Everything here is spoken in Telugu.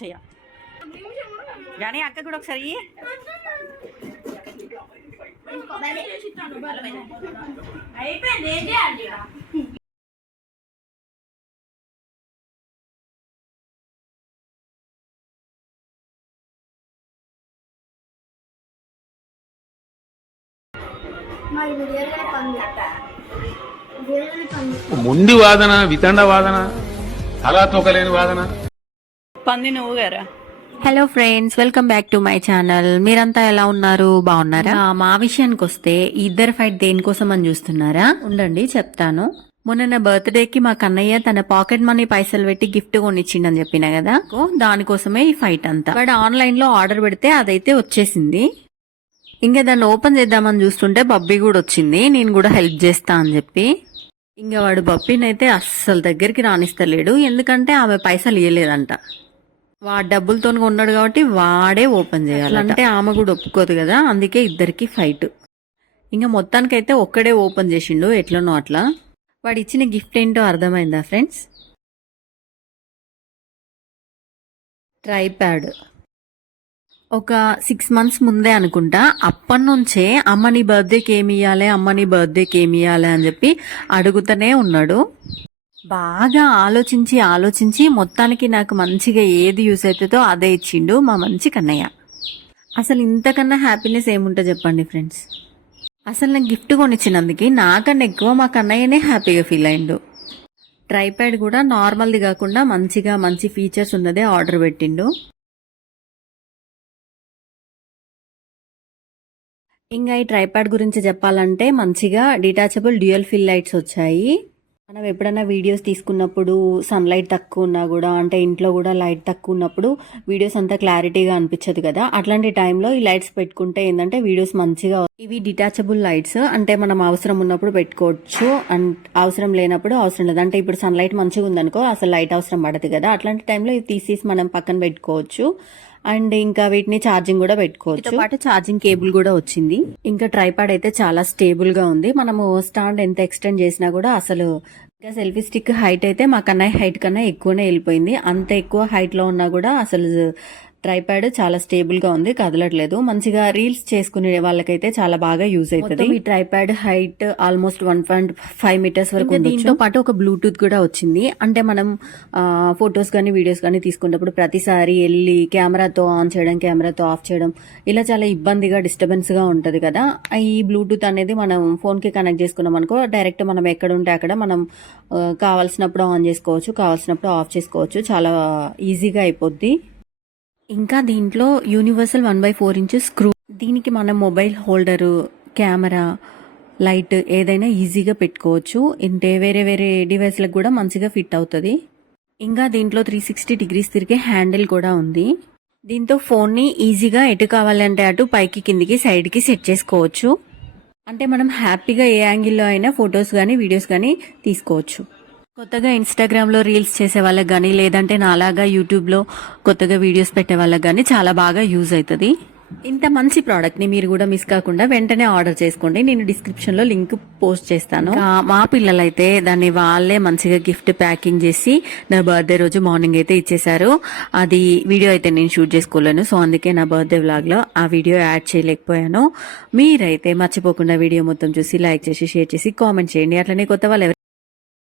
చెయ్య కానీ అక్క కూడా ఒకసారి. అయిపోయింది చేయాలి? మొండి వాదన వితండ వాదన తలా తోకలేని వాదన. పంది నువ్వు గారా? Hello friends welcome back to my channel మీరంతా ఎలా ఉన్నారు? బాగున్నారా? మా విషయానికి వస్తే ఇద్దరు ఫైట్ దేనికోసం అని చూస్తున్నారా? ఉండండి చెప్తాను. మొన్న నా బర్త్డే కి మా కన్నయ్య తన పాకెట్ మనీ పైసలు పెట్టి గిఫ్ట్ కొనిచ్చిండని చెప్పిన కదా? దానికోసమే ఈ ఫైట్ అంతా. వాడు ఆన్లైన్లో ఆర్డర్ పెడితే అదైతే వచ్చేసింది. ఇంకా దాన్ని ఓపెన్ చేద్దామని చూస్తుంటే బబ్బీ కూడా వచ్చింది. నేను కూడా హెల్ప్ చేస్తా అని చెప్పి. ఇంకా వాడు బబ్బీని అయితే అస్సలు దగ్గరికి రానిస్తలేడు. ఎందుకంటే ఆమె పైసలు ఇవ్వలేదంట వాడు డబ్బులతో ఉన్నాడు కాబట్టి వాడే ఓపెన్ చేయాలి అంటే ఆమె కూడా ఒప్పుకోదు కదా అందుకే ఇద్దరికి ఫైట్. ఇంకా మొత్తానికైతే ఒక్కడే ఓపెన్ చేసిండు ఎట్లనో అట్లా. వాడు ఇచ్చిన గిఫ్ట్ ఏంటో అర్థమైందా ఫ్రెండ్స్? ట్రైప్యాడ్. ఒక సిక్స్ మంత్స్ ముందే అనుకుంటా అప్పటి నుంచే అమ్మ నీ బర్త్డేకి ఏమి ఇవ్వాలి అమ్మ నీ బర్త్డేకి ఏమి ఇవ్వాలి అని చెప్పి అడుగుతూనే ఉన్నాడు. బాగా ఆలోచించి ఆలోచించి మొత్తానికి నాకు మంచిగా ఏది యూస్ అవుతుందో అదే ఇచ్చిండు మా మంచి కన్నయ్య. అసలు ఇంతకన్నా హ్యాపీనెస్ ఏముంటో చెప్పండి ఫ్రెండ్స్? అసలు నాకు గిఫ్ట్ కొనిచ్చినందుకు నాకన్నా ఎక్కువ మా కన్నయ్యనే హ్యాపీగా ఫీల్ అయిండు. ట్రైప్యాడ్ కూడా నార్మల్ది కాకుండా మంచిగా మంచి ఫీచర్స్ ఉన్నదే ఆర్డర్ పెట్టిండు. ఇంకా ఈ ట్రైప్యాడ్ గురించి చెప్పాలంటే మంచిగా డిటాచబుల్ డ్యూయల్ ఫిల్ లైట్స్ వచ్చాయి. మనం ఎప్పుడైనా వీడియోస్ తీసుకున్నప్పుడు సన్లైట్ తక్కువ ఉన్నా కూడా అంటే ఇంట్లో కూడా లైట్ తక్కువ ఉన్నప్పుడు వీడియోస్ అంతా క్లారిటీగా అనిపించదు కదా. అట్లాంటి టైంలో ఈ లైట్స్ పెట్టుకుంటే ఏంటంటే వీడియోస్ మంచిగా ఇవి డిటాచబుల్ లైట్స్ అంటే మనం అవసరం ఉన్నప్పుడు పెట్టుకోవచ్చు. అండ్ అవసరం లేనప్పుడు అవసరం లేదు. అంటే ఇప్పుడు సన్లైట్ మంచిగా ఉందనుకో అసలు లైట్ అవసరం పడదు కదా. అట్లాంటి టైంలో ఇవి తీసేసి మనం పక్కన పెట్టుకోవచ్చు. అండ్ ఇంకా వీటిని ఛార్జింగ్ కూడా పెట్టుకోవచ్చు. పాటు ఛార్జింగ్ కేబుల్ కూడా వచ్చింది. ఇంకా ట్రైపాడ్ అయితే చాలా స్టేబుల్గా ఉంది. మనము స్టాండ్ ఎంత ఎక్స్టెండ్ చేసినా కూడా అసలు ఇంకా సెల్ఫీ స్టిక్ హైట్ అయితే మా కన్నయ్య హైట్ కన్నా ఎక్కువనే వెళ్ళిపోయింది. అంత ఎక్కువ హైట్లో ఉన్నా కూడా అసలు ట్రైపాడ్ చాలా స్టేబుల్గా ఉంది కదలట్లేదు. మంచిగా రీల్స్ చేసుకునే వాళ్ళకైతే చాలా బాగా యూజ్ అవుతుంది ఈ tripod height almost one point five metres వరకు దీంతో పాటు ఒక బ్లూటూత్ కూడా వచ్చింది. అంటే మనం ఫొటోస్ కానీ వీడియోస్ కానీ తీసుకున్నప్పుడు ప్రతిసారి వెళ్ళి కెమెరాతో ఆన్ చేయడం కెమెరాతో ఆఫ్ చేయడం ఇలా చాలా ఇబ్బందిగా డిస్టర్బెన్స్గా ఉంటది కదా. ఈ బ్లూటూత్ అనేది మనం ఫోన్కి కనెక్ట్ చేసుకున్నాం అనుకో డైరెక్ట్ మనం ఎక్కడ ఉంటే అక్కడ మనం కావాల్సినప్పుడు ఆన్ చేసుకోవచ్చు కావాల్సినప్పుడు ఆఫ్ చేసుకోవచ్చు. చాలా ఈజీగా అయిపోద్ది. ఇంకా దీంట్లో universal one by four inches screw దీనికి మనం మొబైల్ హోల్డరు కెమెరా లైట్ ఏదైనా ఈజీగా పెట్టుకోవచ్చు. అంటే వేరే వేరే డివైస్లకు కూడా మంచిగా ఫిట్ అవుతుంది. ఇంకా దీంట్లో త్రీ సిక్స్టీ డిగ్రీస్ తిరిగే హ్యాండిల్ కూడా ఉంది. దీంతో ఫోన్ని ఈజీగా ఎటు కావాలంటే అటు పైకి కిందికి సైడ్కి సెట్ చేసుకోవచ్చు. అంటే మనం హ్యాపీగా ఏ యాంగిల్లో అయినా ఫొటోస్ కానీ వీడియోస్ కానీ తీసుకోవచ్చు. కొత్తగా ఇన్స్టాగ్రామ్లో రీల్స్ చేసే వాళ్ళకి కానీ లేదంటే నాలాగా యూట్యూబ్లో కొత్తగా వీడియోస్ పెట్టే వాళ్ళకి కానీ చాలా బాగా యూజ్ అవుతుంది ఇంత మంచి ప్రోడక్ట్ని మీరు కూడా మిస్ కాకుండా వెంటనే ఆర్డర్ చేసుకోండి. నేను డిస్క్రిప్షన్లో లింక్ పోస్ట్ చేస్తాను. మా పిల్లలైతే దాన్ని వాళ్ళే మంచిగా గిఫ్ట్ ప్యాకింగ్ చేసి నా బర్త్డే రోజు మార్నింగ్ అయితే ఇచ్చేసారు అది వీడియో అయితే నేను షూట్ చేసుకోలేను. సో అందుకే నా బర్త్డే వ్లాగ్లో ఆ వీడియో యాడ్ చేయలేకపోయాను. మీరైతే మర్చిపోకుండా వీడియో మొత్తం చూసి లైక్ చేసి షేర్ చేసి కామెంట్ చేయండి. అట్లనే కొత్త వాళ్ళు ఎవరు